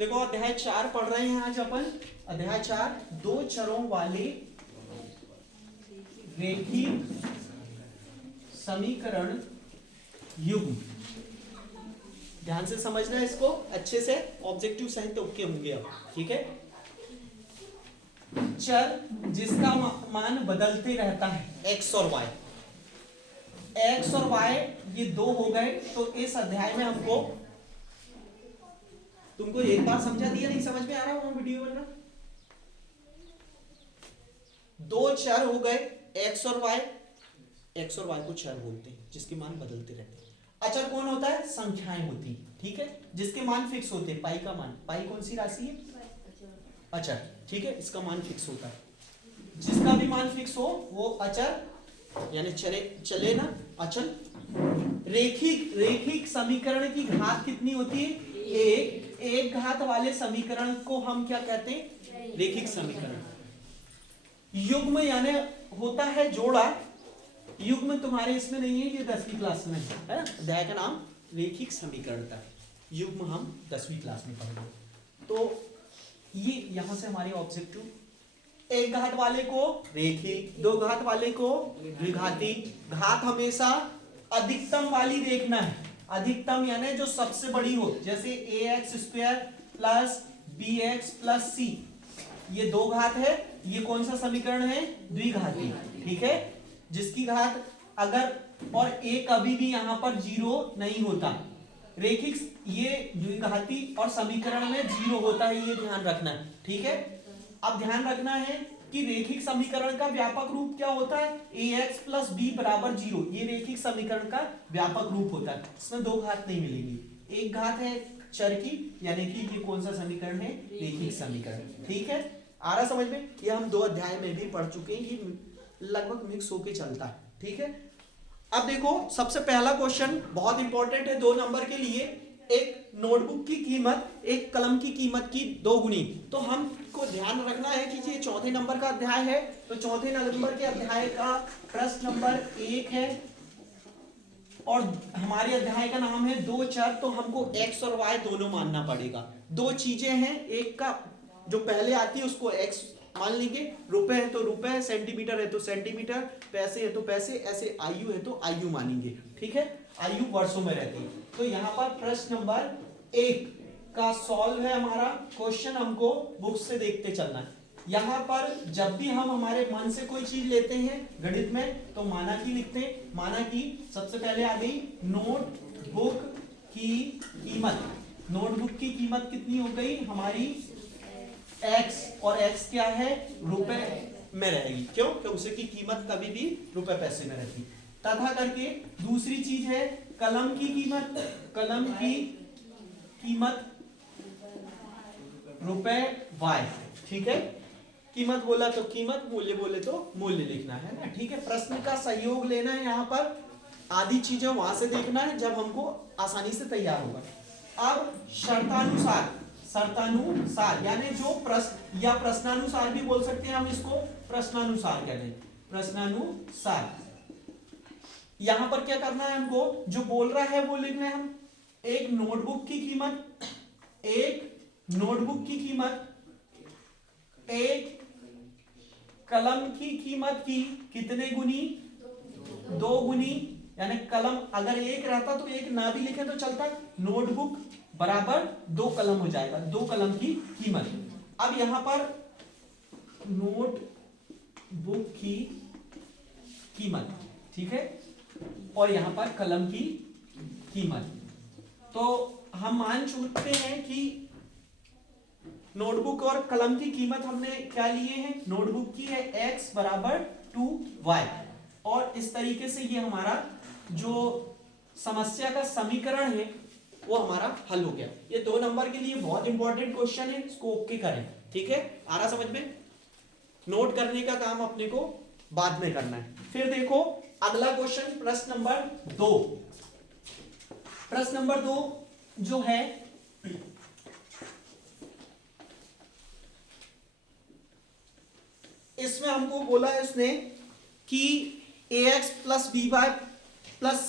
देखो अध्याय 4 पढ़ रहे हैं आज अपन। अध्याय 4 दो चरों वाले रेखीय समीकरण युग्म। ध्यान से समझना है इसको अच्छे से, ऑब्जेक्टिव सहित ओके होंगे अब, ठीक है। चर जिसका मान बदलते रहता है x और y, x और y ये दो हो गए। तो इस अध्याय में हमको, तुमको एक बार समझा दिया, नहीं समझ में आ रहा होगा वीडियो बनना। दो चर हो गए x और y, x और y को चर बोलते हैं जिसके मान बदलते रहते हैं। अचर कौन होता है? संख्याएं होती, ठीक है, जिसके मान फिक्स होते हैं। पाई का मान, पाई कौन सी राशि है? अचर, ठीक है, इसका मान फिक्स होता है। जिसका भी मान फिक्स हो वो अचर यानी चले ना, अचल। रेखिक समीकरण की घात कितनी होती है? एक घात वाले समीकरण को हम क्या कहते हैं? रेखिक समीकरण। युग्म यानी होता है जोड़ा। युग्म तुम्हारे इसमें नहीं है, ये 10वीं क्लास में है। अध्याय का नाम रेखिक समीकरण था। युग्म हम 10वीं क्लास में पढ़ेंगे। तो ये यहां से हमारे ऑब्जेक्टिव, एक घात वाले को रेखिक, दो घात वाले को द्विघाती। घात हमेशा अधिकतम वाली देखना है। अधिकतम यानी जो सबसे बड़ी हो, जैसे ax² plus bx plus c, ये दो घात है। ये कौन सा समीकरण है? द्विघाती, ठीक है। जिसकी घात अगर, और a कभी भी यहां पर जीरो नहीं होता। रेखिक ये द्विघाती और समीकरण में जीरो होता है, ये ध्यान रखना है, ठीक है। अब ध्यान रखना है कि रेखिक समीकरण का व्यापक रूप क्या होता है? ax प्लस b बराबर 0। ये रेखिक समीकरण का व्यापक रूप होता है। इसमें दो घात नहीं मिलेंगी, एक घात है चर की, यानी कि ये कौन सा समीकरण है? रेखिक समीकरण, ठीक है। आ रहा समझ में? ये हम दो अध्याय में भी पढ़ चुके हैं, ये लगभग मिक्स होके चलता है, ठीक है। अब देखो सबसे पहला क्वेश्चन बहुत इंपॉर्टेंट है 2 नंबर के लिए। एक नोटबुक की कीमत एक कलम की कीमत की 2 गुनी। तो हमको ध्यान रखना है कि ये चौथे नंबर का अध्याय है। तो चौथे नंबर के अध्याय का प्रश्न नंबर 1 है और हमारे अध्याय का नाम है दो चर। तो हमको x और y दोनों मानना पड़ेगा। दो चीजें हैं, एक का जो पहले आती है उसको x मान लेंगे, रुपए है तो रुपए, सेंटीमीटर है तो सेंटीमीटर, पैसे है तो पैसे, ऐसे आयु है तो आयु मानेंगे, ठीक है। आयु वर्षों में रहती है। तो यहाँ पर प्रश्न नंबर 1 का सॉल्व है हमारा क्वेश्चन। हमको बुक से देखते चलना है। यहाँ पर जब भी हम हमारे मन से कोई चीज लेते हैं गणित में तो माना की लिखते हैं। माना की सबसे पहले आ गई नोटबुक की कीमत। नोटबुक की कीमत कितनी हो गई हमारी? x, और x क्या है? रुपए में रहेगी। क्यों? क्योंकि उसकी कीमत कभी भी रुपए पैसे में रहती। तथा करके दूसरी चीज है कलम की कीमत। कलम की कीमत रुपए y, ठीक है। कीमत बोला तो कीमत, मूल्य बोले तो मूल्य लिखना है ना, ठीक है। प्रश्न का सहयोग लेना है। यहाँ पर आदि चीजें वहां से देखना है जब हमको आसानी से तैयार होगा। अब शर्तानुसार, शर्तानुसार यानी जो प्रश्न या प्रश्नानुसार भी बोल सकते हैं हम इसको, प्रश्नानुसार कहते हैं। प्रश्नानुसार यहां पर क्या करना है हमको? जो बोल रहा है वो लिखना है हम। एक नोटबुक की कीमत, एक नोटबुक की कीमत एक कलम की कीमत की कितने गुनी? 2 गुनी। यानी कलम अगर एक रहता तो एक ना भी लिखे तो चलता, नोटबुक बराबर 2 कलम हो जाएगा, 2 कलम की कीमत। अब यहां पर नोटबुक की कीमत, ठीक है, और यहां पर कलम की कीमत। तो हम मान चुकते हैं कि नोटबुक और कलम की कीमत हमने क्या लिए हैं? नोटबुक की है x बराबर 2y। और इस तरीके से ये हमारा जो समस्या का समीकरण है वो हमारा हल हो गया। ये 2 नंबर के लिए बहुत इंपॉर्टेंट क्वेश्चन है, इसको ओके करें, ठीक है। आ रहा समझ में? नोट करने का काम अपने को बाद में करना है। फिर देखो अगला क्वेश्चन, प्रश्न नंबर 2। प्रश्न नंबर 2 जो है इसमें हमको बोला है उसने कि ax plus by plus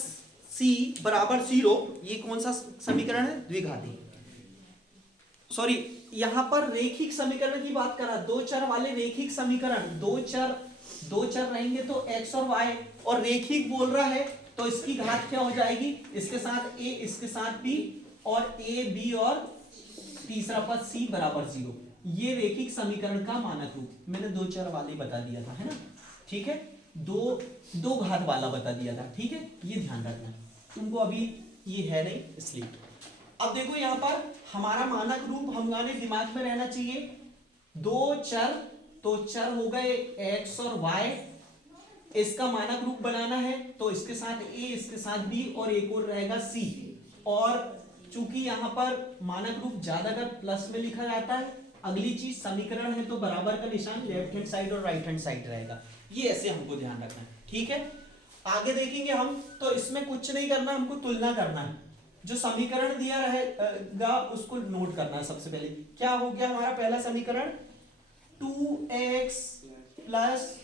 c बराबर 0। ये कौन सा समीकरण है? द्विघाती। सॉरी, यहां पर रेखिक समीकरण की बात करा, दो चर वाले रेखिक समीकरण, दो चर रहेंगे तो x और y, और रेखिक बोल रहा है तो इसकी घात क्या हो जाएगी, इसके साथ a इसके साथ b, और a b और तीसरा पद c बराबर 0। ये रेखिक समीकरण का मानक रूप मैंने दो चर वाले बता दिया था, है ना, ठीक है, दो घात वाला बता दिया था, ठीक है, ये ध्यान रखना, तुमको अभी ये है नहीं इसलिए। अब देखो यहां पर हमारा मानक रूप हमारे दिमाग में रहना चाहिए, दो चर, तो चर हो गए x और y, इसका मानक रूप बनाना है तो इसके साथ a इसके साथ b और एक और रहेगा c, और चूंकि यहां पर मानक रूप ज्यादातर प्लस में लिखा जाता है, अगली चीज समीकरण है तो बराबर का निशान लेफ्ट हैंड साइड और राइट हैंड साइड रहेगा, ये ऐसे हमको ध्यान रखना है, ठीक है। आगे देखेंगे हम, तो इसमें कुछ नहीं करना, हमको तुलना करना है, जो समीकरण दिया रहेगा उसको नोट करना है। सबसे पहले क्या हो गया हमारा पहला समीकरण, 2x plus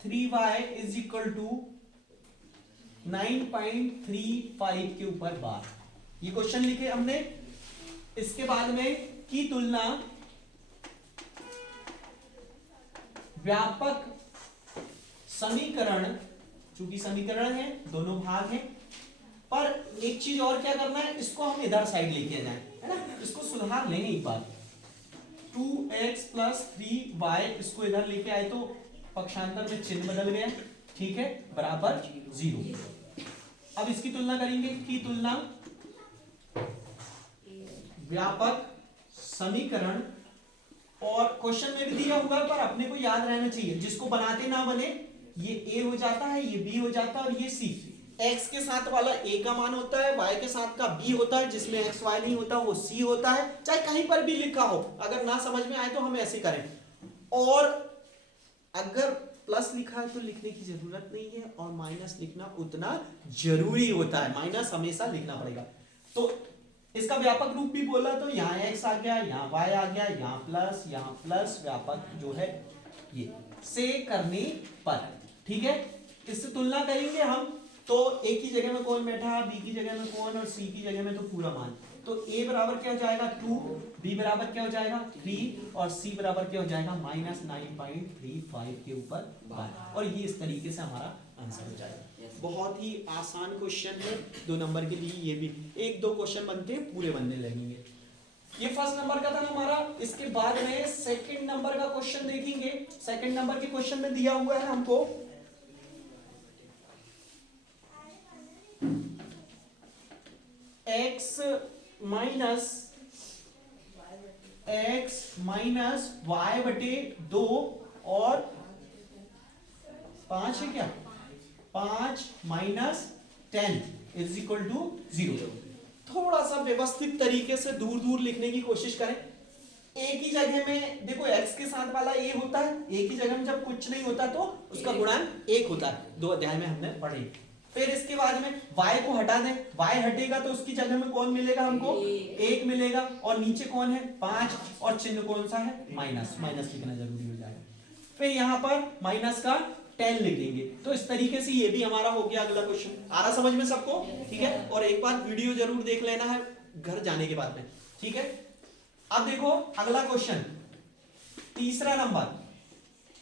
3y is equal to 9.35 के ऊपर बार, ये क्वेश्चन लिखे हमने। इसके बाद में की तुलना व्यापक समीकरण, चूंकि समीकरण है दोनों भाग हैं, पर एक चीज और क्या करना है, इसको हम इधर साइड लेके जाएं, है ना, इसको सुधार लेंगे एक बार, 2x प्लस 3y इसको इधर लेके आए तो पक्षांतर में चिन्ह बदल गया, ठीक है, बराबर 0। अब इसकी तुलना करेंगे, की तुलना व्यापक समीकरण, और क्वेश्चन में भी दिया हुआ है पर अपने को याद रहना चाहिए, जिसको बनाते ना बने, ये a हो जाता है, ये b हो जाता है, और ये c, x के साथ वाला a का मान होता है, y के साथ का b होता है, जिसमें x y नहीं होता वो c होता है, चाहे कहीं पर भी लिखा हो, अगर ना समझ में आए तो हम ऐसे करें, और अगर प्लस लिखा है तो लिखने की जरूरत नहीं है, और माइनस लिखना उतना जरूरी होता है, माइनस हमेशा लिखना पड़ेगा। तो इसका व्यापक रूप भी बोला तो यहाँ x आ गया, यहाँ y आ गया, यहाँ प्लस व्यापक जो है ये से करने पर, ठीक है। इससे तुलना करेंगे हम, तो a की जगह में कौन बैठा, b की जगह में कौन, और c की जगह में तो पूरा मान, तो a बराबर क्या हो जाएगा 2, b बराबर क्या हो जाएगा 3, और c बराबर क्या हो जाएगा -9.35 के ऊपर 12, और ये इस तरीके से हमारा आंसर हो जाएगा। बहुत ही आसान क्वेश्चन है, 2 नंबर के लिए, ये भी 1-2 क्वेश्चन बनते हैं, पूरे बनने लगेंगे। ये फर्स्ट नंबर का था हमारा। इसके बाद में सेकंड नंबर का क्वेश्चन देखेंगे। सेकंड नंबर के क्वेश्चन में दिया हुआ है हमको x माइनस y बटे 2 और 5 है क्या, 5 माइनस 10 इज इक्वल टू 0। थोड़ा सा व्यवस्थित तरीके से दूर दूर लिखने की कोशिश करें। एक ही जगह में देखो x के साथ वाला a होता है, एक ही जगह में जब कुछ नहीं होता तो उसका गुणांक 1 होता है, 2 अध्याय में हमने पढ़े। फिर इसके बाद में y को हटा दें, y हटेगा तो उसकी जगह में कौन मिलेगा हमको, 1 मिलेगा, और नीचे कौन है 5, और चिन्ह कौन सा है माइनस, माइनस लिखना जरूरी हो जाएगा। फिर यहाँ पर माइनस का 10 लिख देंगे। तो इस तरीके से ये भी हमारा हो गया अगला क्वेश्चन। आ रहा समझ में सबको, ठीक है। और एक बार वीडियो जरूर देख लेना है घर जाने के बाद में, ठीक है। अब देखो अगला क्वेश्चन, तीसरा नंबर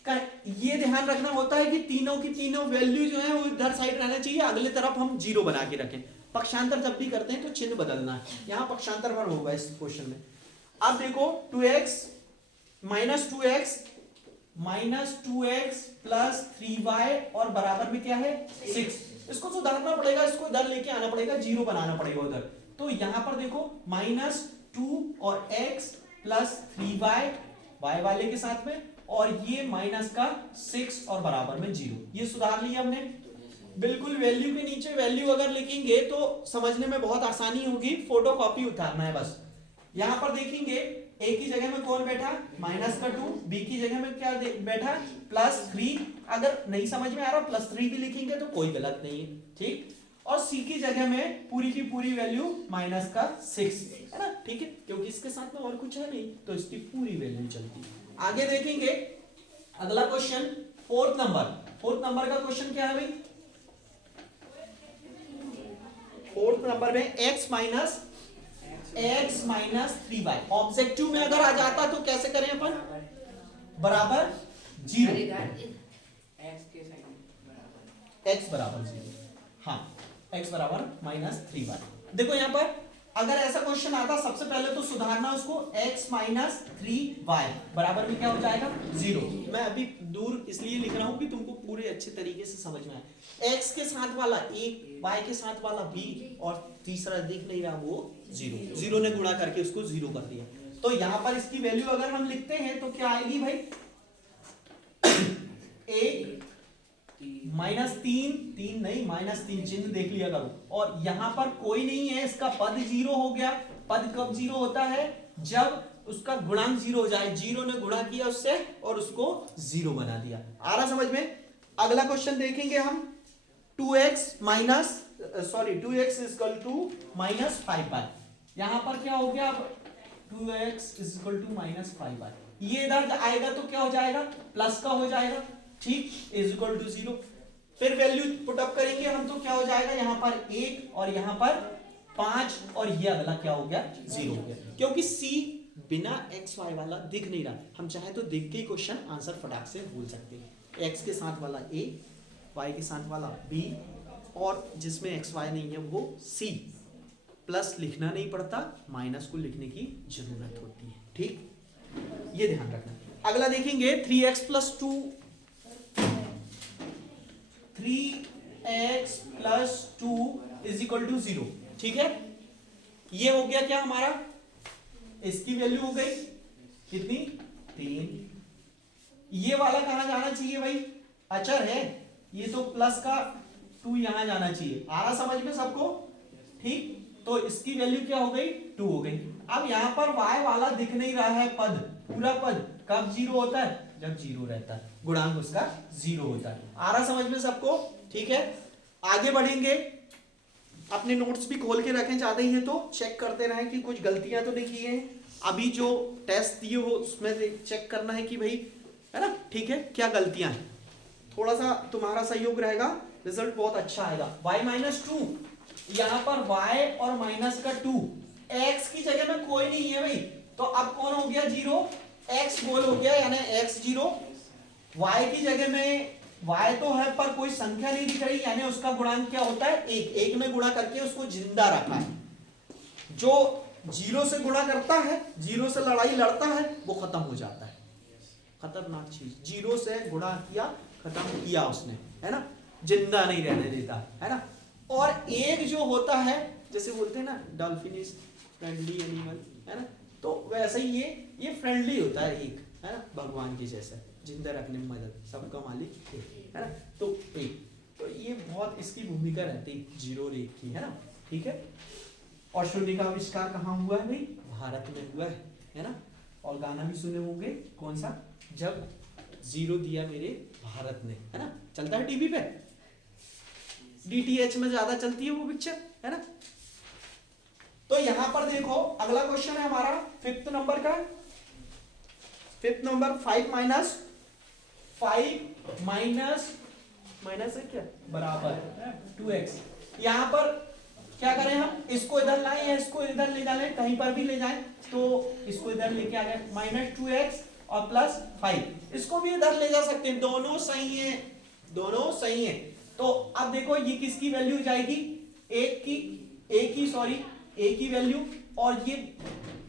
का ये ध्यान रखना होता है कि तीनों की तीनों वैल्यू जो है वो इधर साइड रहना चाहिए, अगले तरफ हम 0 बना के रखें। पक्षांतर जब भी करते हैं तो चिन्ह बदलना है, यहाँ पक्षांतर पर होगा इस क्वेश्चन में। अब देखो 2x प्लस 3y और बराबर में क्या है 6। इसको सुधारना पड़ेगा, इसको इधर लेके आना पड़ेगा, 0 बनाना पड़ेगा उधर। तो यहां पर देखो -2 और x प्लस 3y y वाले के साथ में, और ये माइनस का 6 और बराबर में 0। ये सुधार लिया हमने। बिल्कुल वैल्यू के नीचे वैल्यू अगर लिखेंगे तो समझने में बहुत आसानी होगी, फोटोकॉपी उतारना है बस। यहां पर देखेंगे a की जगह में कौन बैठा -2, b की जगह में क्या बैठा +3। अगर नहीं समझ में आ रहा +3 भी लिखेंगे तो कोई गलत नहीं है, ठीक। और c की जगह में पूरी की पूरी वैल्यू -6 है ना, ठीक है, क्योंकि इसके साथ में और कुछ है नहीं तो इसकी पूरी वैल्यू चलती है। आगे देखेंगे अगला क्वेश्चन, फोर्थ नंबर का क्वेश्चन क्या है भाई, फोर्थ नंबर में x माइनस 3y। ऑब्जेक्टिव में अगर आ जाता तो कैसे करें अपन, बराबर 0, x बराबर 0, हाँ x बराबर -3y। देखो यहाँ पर अगर ऐसा क्वेश्चन आता सबसे पहले तो सुधारना उसको, x माइनस 3y बराबर में क्या हो जाएगा 0। मैं अभी दूर इसलिए लिख रहा हूं कि तुमको पूरे अच्छे तरीके से समझ में आए। x के साथ वाला a, y के साथ वाला b और तीसरा दिख नहीं रहा वो 0, 0 ने गुणा करके उसको 0 कर दिया। तो यहाँ पर इसकी वैल्यू अगर हम लिखते हैं तो क्या आएगी भाई, एक -3 नहीं, -3 चिन्ह देख लिया करो। और यहां पर कोई नहीं है, इसका पद 0 हो गया। पद कब 0 होता है, जब उसका गुणांक 0 हो जाए, 0 ने गुणा किया उससे और उसको 0 बना दिया। आ रहा समझ में। अगला क्वेश्चन देखेंगे हम, 2x = -5y। यहां पर क्या हो गया, अब 2x = -5y, ये इधर आएगा तो क्या हो जाएगा, प्लस का हो जाएगा, ठीक, = 0। फिर वैल्यू पुट अप करेंगे हम तो क्या हो जाएगा, यहां पर 1 और यहां पर 5 और ये अगला क्या हो गया 0 हो गया। क्योंकि C बिना x y वाला दिख नहीं रहा, हम चाहे तो देख के ही क्वेश्चन आंसर फटाक से भूल सकते हैं। x के साथ वाला a, y के साथ वाला b और जिसमें x y नहीं है वो C। प्लस लिखना नहीं पड़ता, माइनस को लिखने की जरूरत होती है, ठीक, ये ध्यान रखना। अगला देखेंगे 3x + 2 = 0, ठीक है। ये हो गया क्या हमारा, इसकी वैल्यू हो गई कितनी, 3। ये वाला कहां जाना चाहिए भाई, अचर है, ये तो प्लस का 2 यहां जाना चाहिए। आ रहा समझ में सबको, ठीक। तो इसकी वैल्यू क्या हो गई, 2 हो गई। अब यहां पर y वाला दिख नहीं रहा है पद, पूरा पद कब 0 होता है, जब 0 रहता है, गुणांक उसका 0 होता है। आ रहा समझ में सबको, ठीक है। आगे बढ़ेंगे, अपने नोट्स भी खोल के रखें, ज्यादा ही है तो चेक करते रहें कि कुछ गलतियां तो नहीं की हैं। अभी जो टेस्ट दिए हो उसमें से चेक करना है कि भाई, है ना, ठीक है, क्या गलतियां हैं। थोड़ा सा तुम्हारा सहयोग रहेगा, रिजल्ट बहुत अच्छा आएगा। y-2, यहाँ पर y और माइनस का 2, x की जगह में कोई नहीं है भाई, तो अब कौन हो गया 0, x गोल हो गया, यानी x 0। y की जगह में y तो है पर कोई संख्या नहीं दिख रही, यानी उसका गुणांक क्या होता है 1, 1 में गुणा करके उसको जिंदा रखा है। जो 0 से गुणा करता है, 0 से लड़ाई लड़ता है, वो खत्म हो जाता है। खतरनाक चीज, 0 से गुणा किया, खत्म किया उसने, है ना, जिंदा नहीं रहने देता, है ना। और एक जो होता है, जैसे बोलते हैं ना, डॉल्फिन इज फ्रेंडली एनिमल, है ना, तो वैसे ही ये फ्रेंडली होता है, एक, है ना, भगवान के जैसा, जिंदा रखने में मदद, सबका मालिक है ना। तो एक, तो ये बहुत इसकी भूमिका रहती है 0 और 1 की, है ना, ठीक है। और शून्य का आविष्कार कहाँ हुआ है भाई, भारत में हुआ है ना। और गाना भी सुने होंगे, कौन सा, जब 0 दिया मेरे भारत ने, है ना, चलता है टीवी पे, DTH में ज्यादा चलती है वो पिक्चर, है ना। तो यहां पर देखो अगला क्वेश्चन है हमारा 5th नंबर का, 5th नंबर 5 माइनस है क्या, बराबर 2x। यहां पर क्या करें हम, इसको इधर लाएं या इसको इधर ले जाएं, कहीं पर भी ले जाएं, तो इसको इधर लेके आ गए, -2x और +5, इसको भी इधर ले जा सकते हैं, दोनों सही है, दोनों सही है। तो अब देखो ये किसकी वैल्यू हो जाएगी, a की वैल्यू, और ये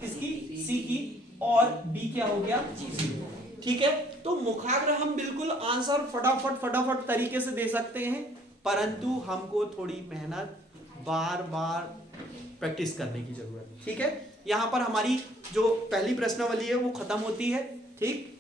किसकी, c की, और b क्या हो गया 0, ठीक है। तो मुखाग्र हम बिल्कुल आंसर फटाफट तरीके से दे सकते हैं, परंतु हमको थोड़ी मेहनत, बार बार प्रैक्टिस करने की जरूरत है, ठीक है। यहां पर हमारी जो पहली प्रश्नावली है वो खत्म होती है, ठीक।